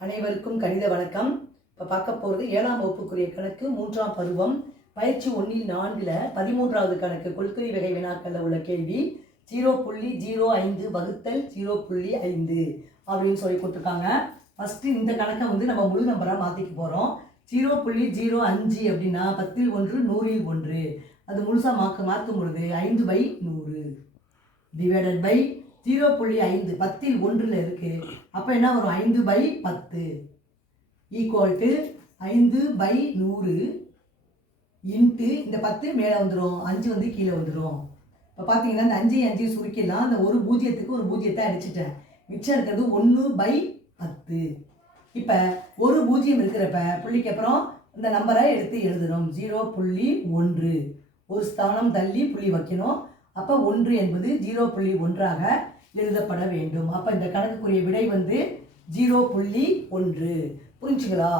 அனைவருக்கும் கணித வணக்கம். இப்போ பார்க்க போகிறது 7ஆம் வகுப்புக்குரிய கணக்கு 3ஆம் பருவம் பயிற்சி 1/4 13வது கணக்கு கொள்கை வகை வினாக்களில் உள்ள கேள்வி 0.05 வகுத்தல் 0.5 அப்படின்னு சொல்லி கொடுத்துருக்காங்க. ஃபஸ்ட்டு இந்த கணக்கை நம்ம முழு நம்பராக மாற்றிக்க போகிறோம். 0.05 அப்படின்னா 10ல் 1 100ல் 1 அது முழுசாக மாற்றும் பொழுது 5/100 டிவைடட் பை 0.5 10ல் 1ல் இருக்குது. அப்போ என்ன வரும் 5/10 ஈக்குவல் டு 5/100 இன்ட்டு இந்த 10 மேலே வந்துடும், 5 கீழே வந்துடும். இப்போ பார்த்தீங்கன்னா இந்த 5 சுருக்கிடலாம். அந்த ஒரு பூஜ்ஜியத்துக்கு ஒரு பூஜ்ஜியத்தை அடிச்சிட்டேன். மிச்சம் இருக்கிறது 1/10. இப்போ ஒரு பூஜ்ஜியம் இருக்கிறப்ப புள்ளிக்கு அப்புறம் இந்த நம்பரை எடுத்து எழுதணும். 0.1 ஒரு ஸ்தானம் தள்ளி புள்ளி வைக்கணும். அப்போ 1 என்பது 0.1ஆக எழுதப்பட வேண்டும். அப்போ இந்த கணக்குக்குரிய விடை 0.1. புரிஞ்சுங்களா?